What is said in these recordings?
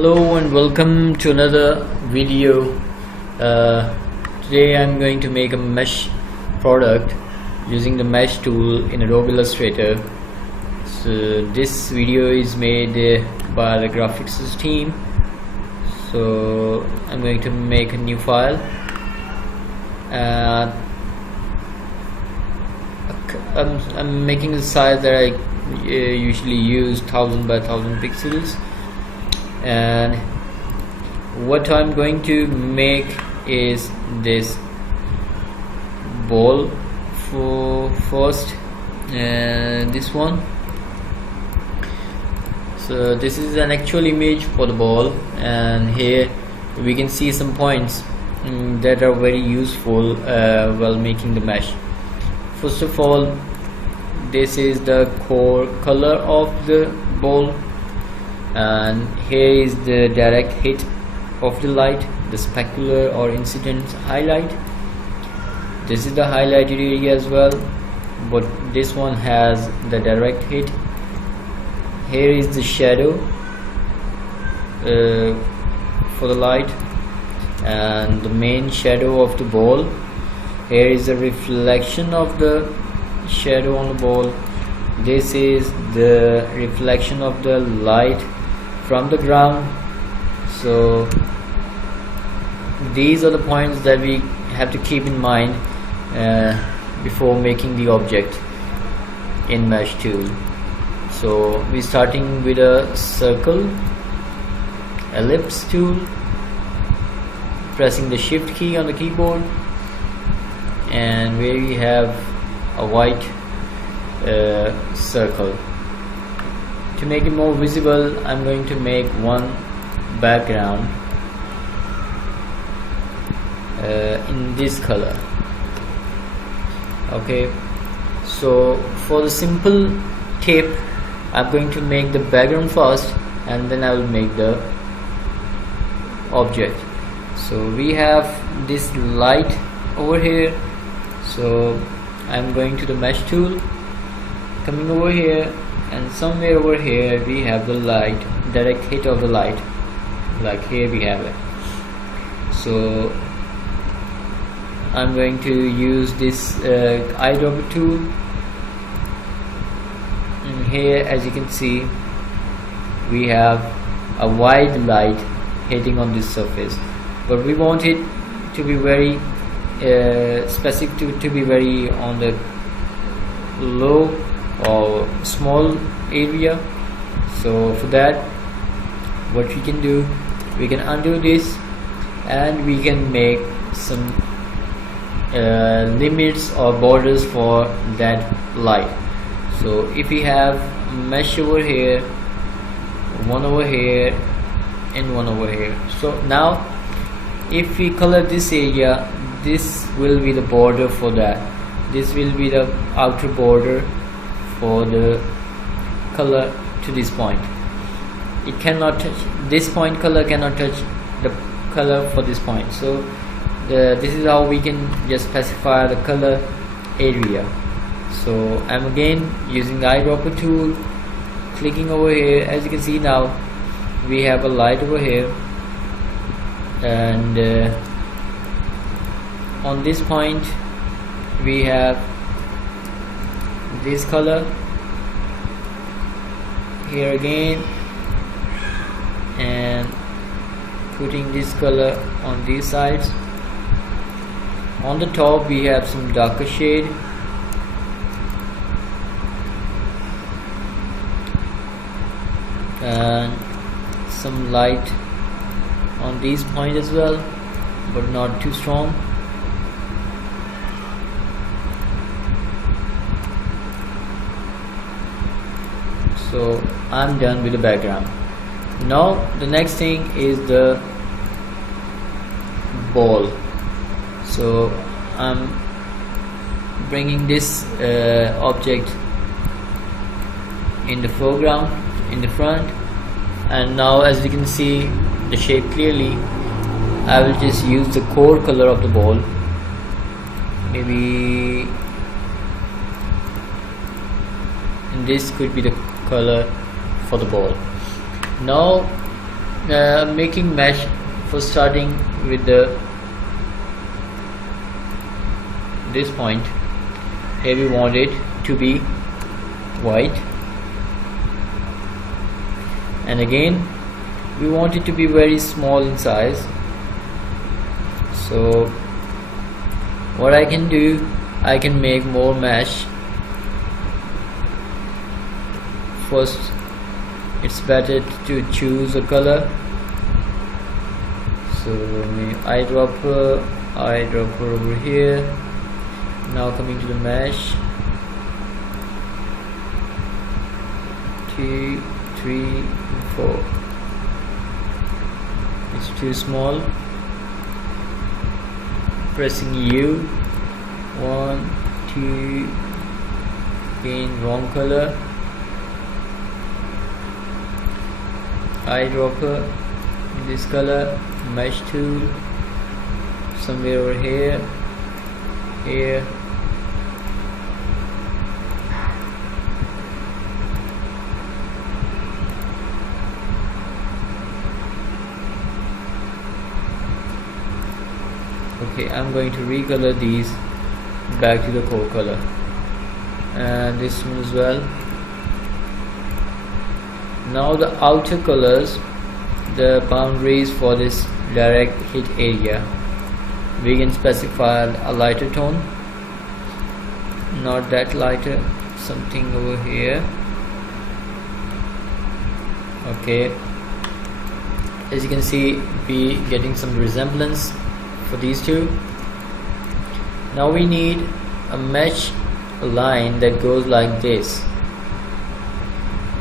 Hello and welcome to another video. Today I'm going to make a mesh product using the mesh tool in Adobe Illustrator. So this video is made by the graphics team. So I'm going to make a new file. I'm making the size that I usually use 1000 by 1000 pixels, and what I'm going to make is this ball for first, and this one. So this is an actual image for the ball, and here we can see some points that are very useful while making the mesh. First of all, this is the core color of the ball, and here is the direct hit of the light, the specular or incident highlight. This is the highlighted area as well, but this one has the direct hit. Here is the shadow for the light and the main shadow of the ball. Here is the reflection of the shadow on the ball. This is the reflection of the light from the ground. So these are the points that we have to keep in mind before making the object in mesh tool. So we're starting with a circle, ellipse tool, pressing the shift key on the keyboard, and where we have a white circle. To make it more visible, I'm going to make one background in this color. Okay, so for the simple tip, I'm going to make the background first and then I will make the object. So we have this light over here, so I'm going to the mesh tool, coming over here, and somewhere over here we have the light, direct hit of the light, like here we have it. So I'm going to use this adobe tool, and here, as you can see, we have a wide light hitting on this surface, but we want it to be very specific, to be very on the low or small area. So for that, what we can do, we can undo this and we can make some limits or borders for that light. So if we have mesh over here, one over here, and one over here, so now if we color this area, this will be the border for that. This will be the outer border for the color to this point. It cannot touch this point, color cannot touch the color for this point. So this is how we can just specify the color area. So I'm again using the eyedropper tool, clicking over here. As you can see, now we have a light over here, and on this point we have this color here again, and putting this color on these sides. On the top we have some darker shade, and some light on these points as well, but not too strong. So I'm done with the background. Now the next thing is the ball. So I'm bringing this object in the foreground, in the front, and now as you can see the shape clearly, I will just use the core color of the ball. Maybe this could be the color for the ball. Now making mesh for starting with this point. Here we want it to be white, and again we want it to be very small in size. So what I can do, I can make more mesh. First, it's better to choose a color. So eyedropper over here. Now coming to the mesh, 2, 3, 4. It's too small. Pressing U, 1, 2, again wrong color. Eyedropper in this color, mesh tool somewhere over here, here. Okay, I'm going to recolor these back to the core color, and this one as well. Now the outer colors, the boundaries for this direct hit area, we can specify a lighter tone, not that lighter, something over here. Okay, as you can see, we getting some resemblance for these two. Now we need a mesh line that goes like this.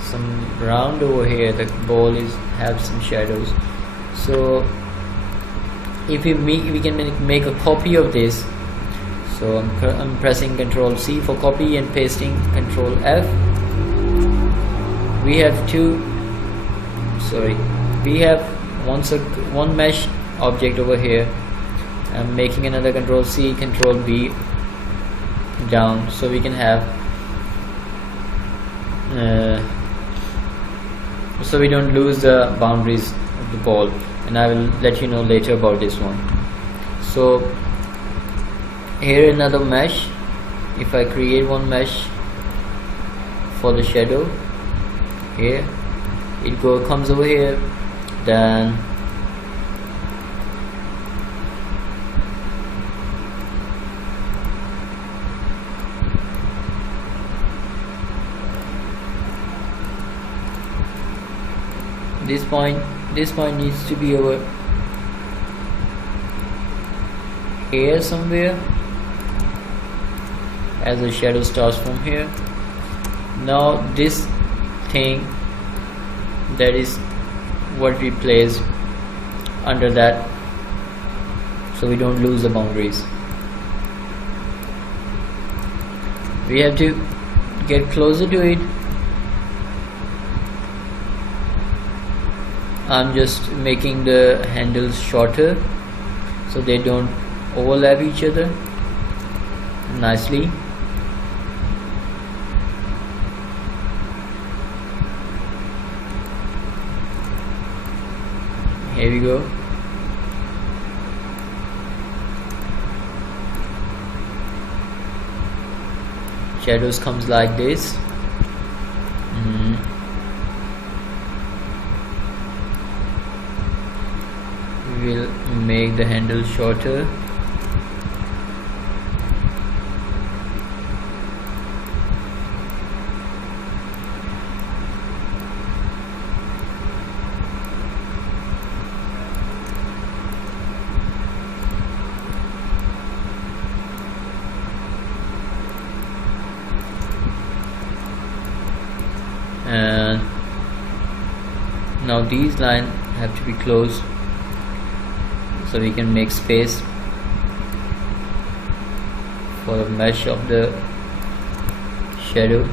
Some round over here, the ball have some shadows. So if we can make a copy of this. So I'm pressing Ctrl C for copy and pasting Ctrl F. We have one mesh object over here. I'm making another Ctrl C, Ctrl B down, so we can have so we don't lose the boundaries of the ball, and I will let you know later about this one. So here another mesh. If I create one mesh for the shadow, here it comes over here, then this point needs to be over here somewhere, as the shadow starts from here. Now this thing, that is what we placed under that, so we don't lose the boundaries. We have to get closer to it. I'm just making the handles shorter so they don't overlap each other nicely. Here we go. Shadows comes like this. We'll make the handle shorter. And now these lines have to be closed, so we can make space for the mesh of the shadow.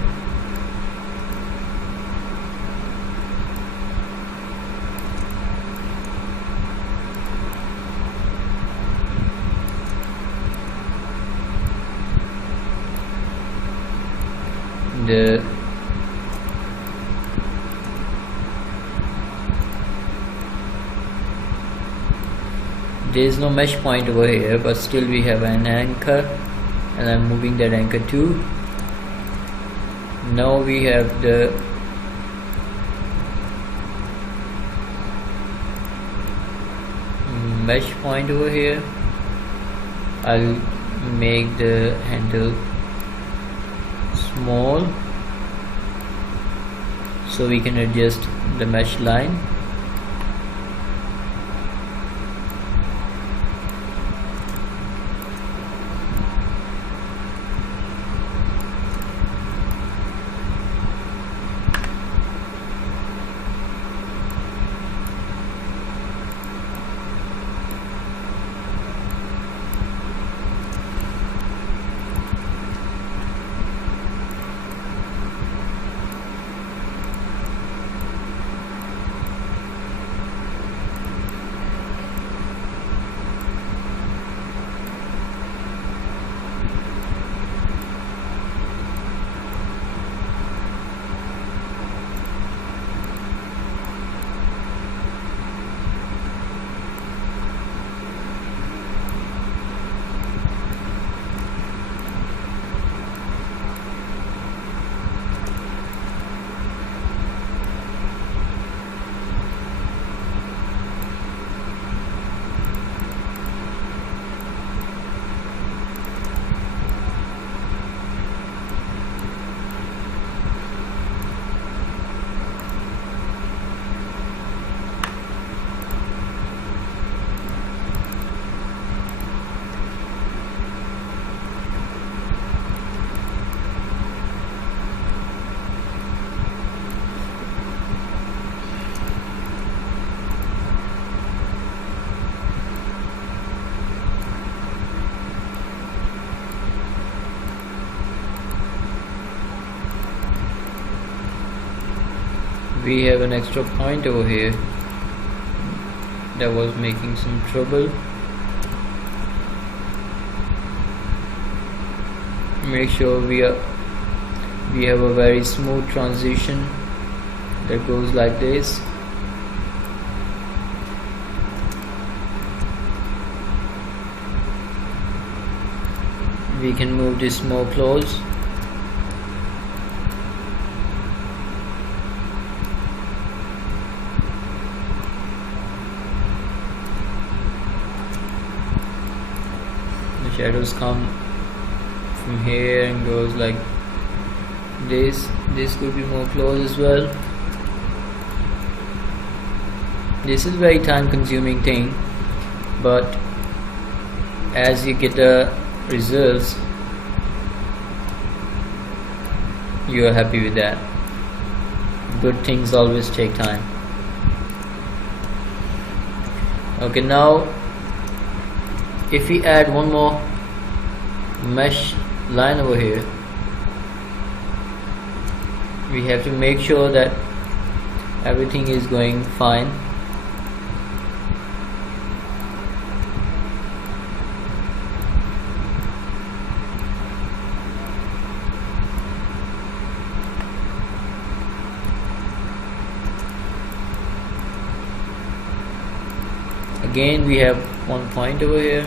there is no mesh point over here, but still we have an anchor, and I'm moving that anchor too. Now we have the mesh point over here. I'll make the handle small so we can adjust the mesh line. We have an extra point over here that was making some trouble. Make sure we have a very smooth transition that goes like this. We can move this more close. Shadows come from here and goes like this. This could be more close as well. This is very time consuming thing, but as you get the results, you are happy with that. Good things always take time. Okay, now if we add one more mesh line over here, we have to make sure that everything is going fine. Again, we have one point over here.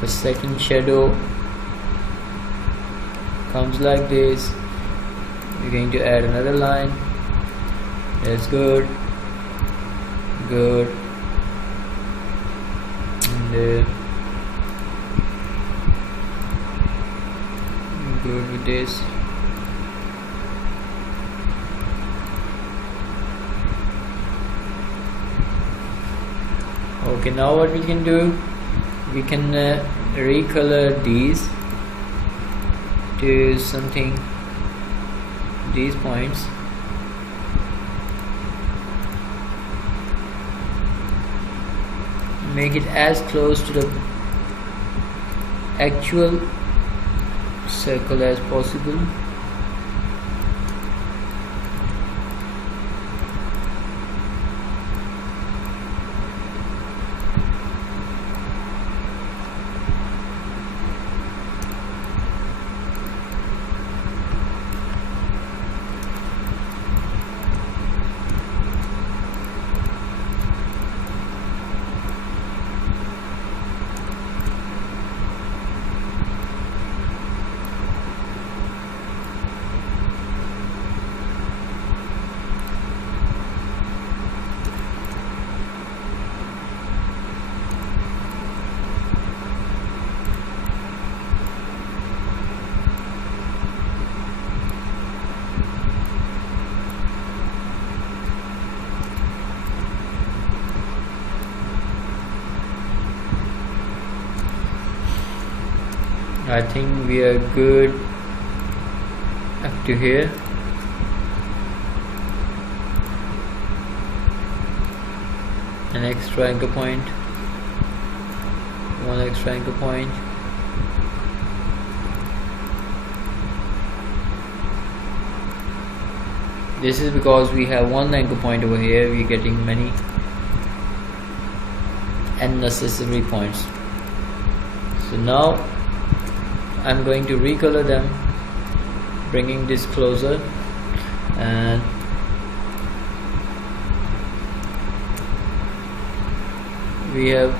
The second shadow comes like this. We're going to add another line. That's good. Good. And good with this. Okay, now what we can do, we can recolor these to something, these points. make it as close to the actual circle as possible. I think we are good up to here. An extra anchor point, one extra anchor point. This is because we have one anchor point over here, we're getting many unnecessary points. So now I'm going to recolor them, bringing this closer, and we have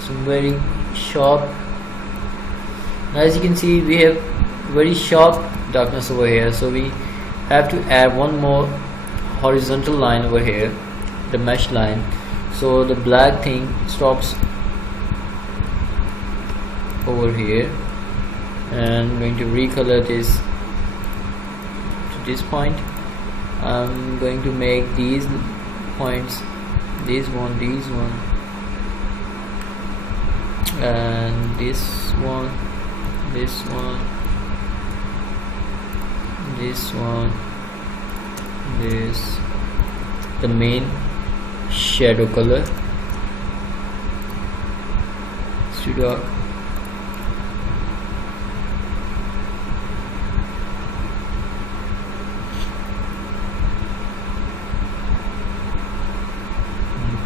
some very sharp, as you can see we have very sharp darkness over here, so we have to add one more horizontal line over here, the mesh line, so the black thing stops over here. And I'm going to recolor this to this point. I'm going to make these points, this one, and this one, this one, this, the main shadow color. It's too dark.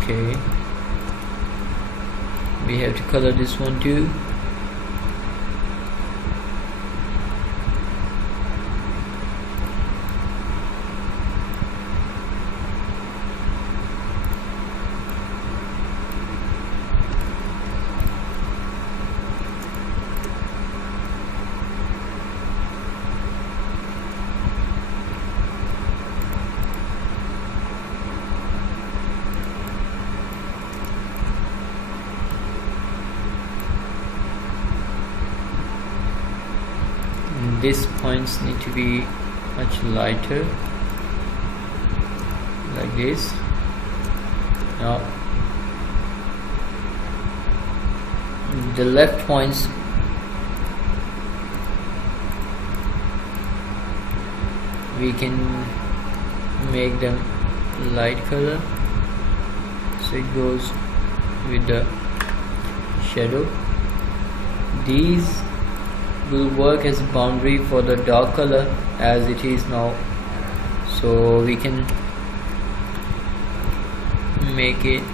Okay, we have to color this one too. These points need to be much lighter, like this. Now the left points we can make them light color, so it goes with the shadow. These will work as a boundary for the dark color as it is now, so we can make it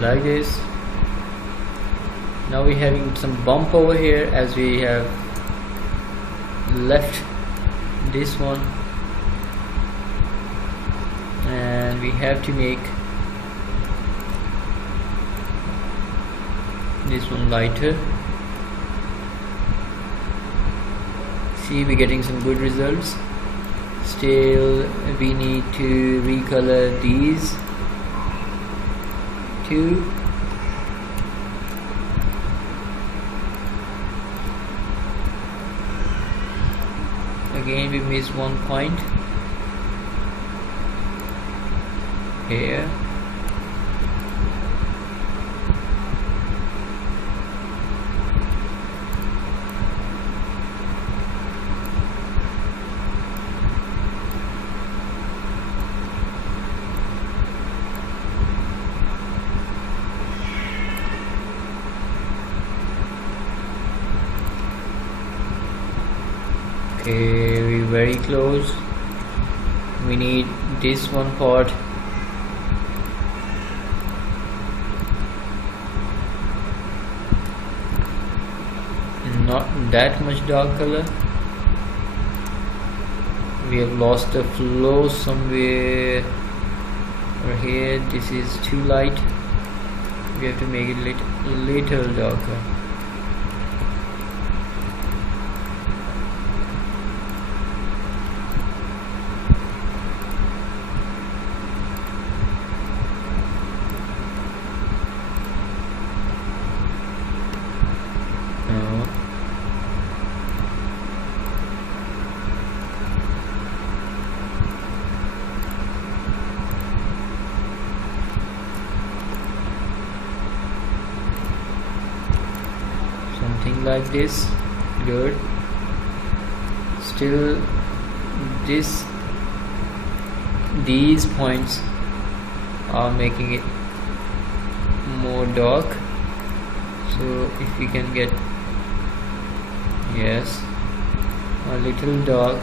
like this. Now we're having some bump over here as we have left this one, and we have to make this one lighter. See, we're getting some good results. Still we need to recolor these two. Again we missed one point. here. Okay, we're very close. We need this one part. Not that much dark color. We have lost the flow somewhere over here. This is too light. We have to make it little darker. Something like this. Good. Still these points are making it more dark, so if we can get, yes, a little dark.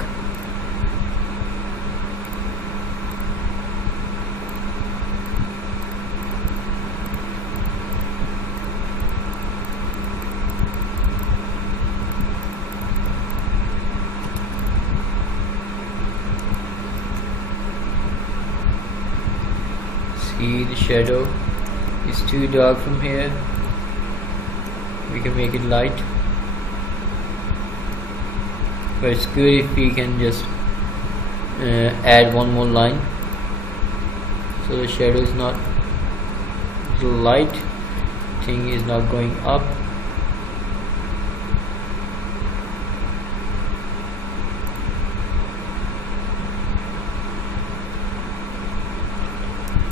See, the shadow is too dark from here. We can make it light, but it's good if we can just add one more line, so the shadow is not, the light thing is not going up.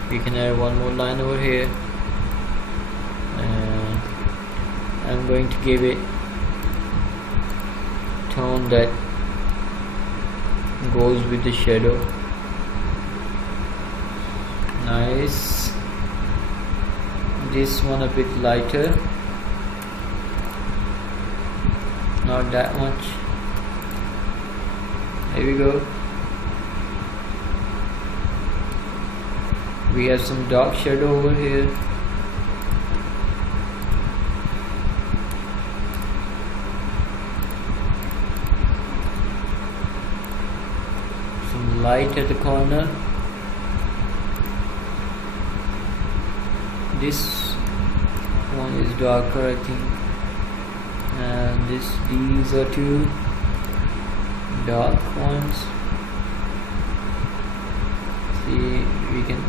We can add one more line over here, and I'm going to give it tone that goes with the shadow. Nice. This one a bit lighter, not that much. There we go. We have some dark shadow over here. Some light at the corner. This one is darker, I think, and these are two dark ones. See, we can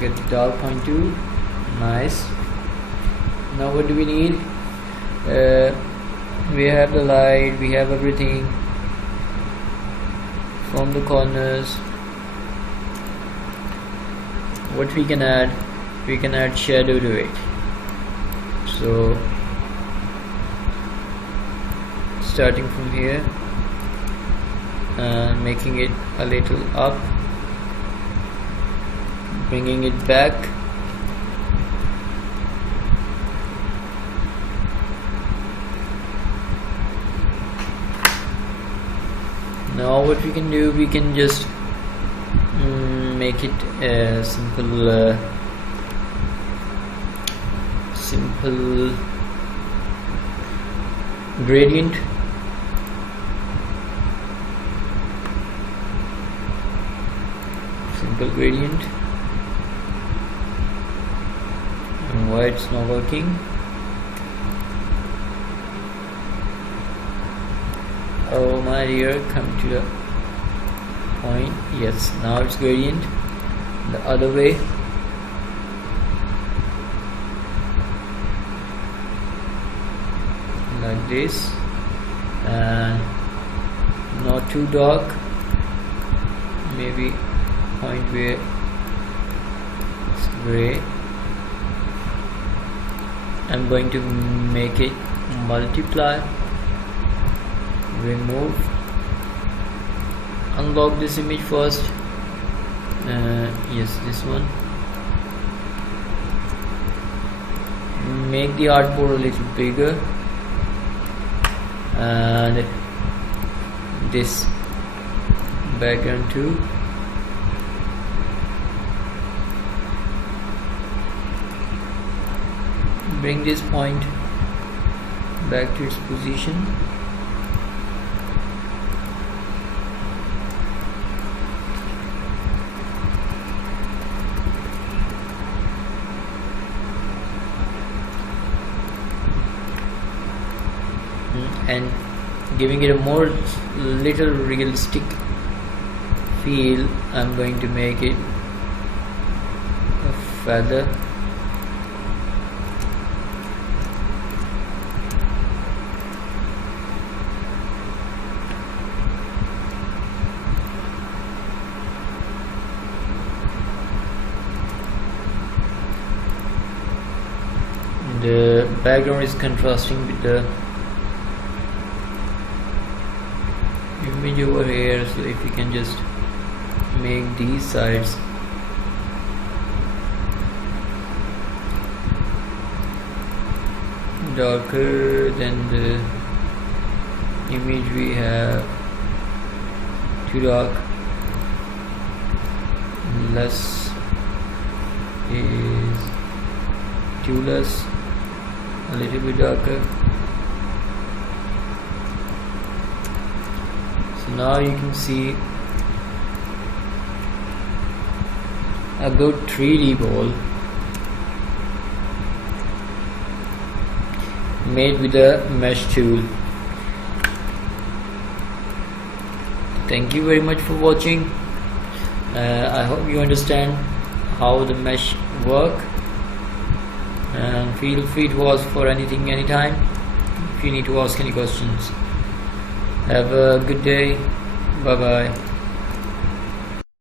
get the dark point too. Nice. Now what do we need? We have the light, we have everything from the corners. What we can add? We can add shadow to it. So starting from here and making it a little up, bringing it back, now what we can do, we can just make it a simple gradient. Simple gradient. And why it's not working? Oh my dear, come to the point. Yes, now it's gradient. The other way. like this, and not too dark, maybe point where it's gray. I'm going to make it multiply, remove, unlock this image first, yes, this one. Make the artboard a little bigger, and this background too. Bring this point back to its position. And giving it a more little realistic feel, I'm going to make it a feather. The background is contrasting with the image over here, so if you can just make these sides darker than the image we have, too dark, less is too less, a little bit darker. So now you can see a good 3D ball made with a mesh tool. Thank you very much for watching. I hope you understand how the mesh work, and feel free to ask for anything anytime if you need to ask any questions. Have a good day. Bye bye.